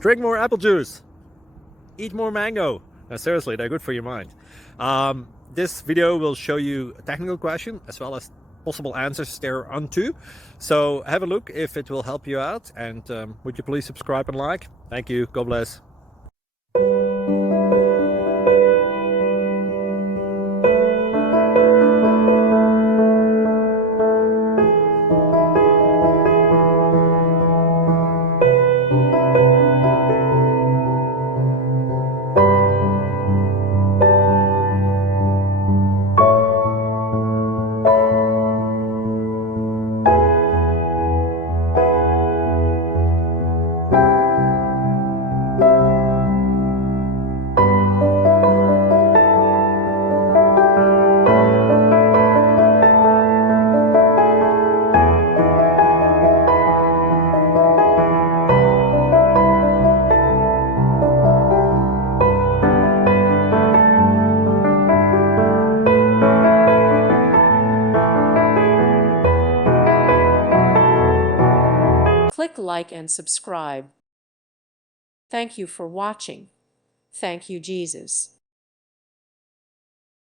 Drink more apple juice. Eat more mango. Now, seriously, they're good for your mind. This video will show you a technical question as well as possible answers thereunto. So have a look if it will help you out, and would you please subscribe and like? Thank you. God bless. Click like and subscribe. Thank you for watching. Thank you, Jesus.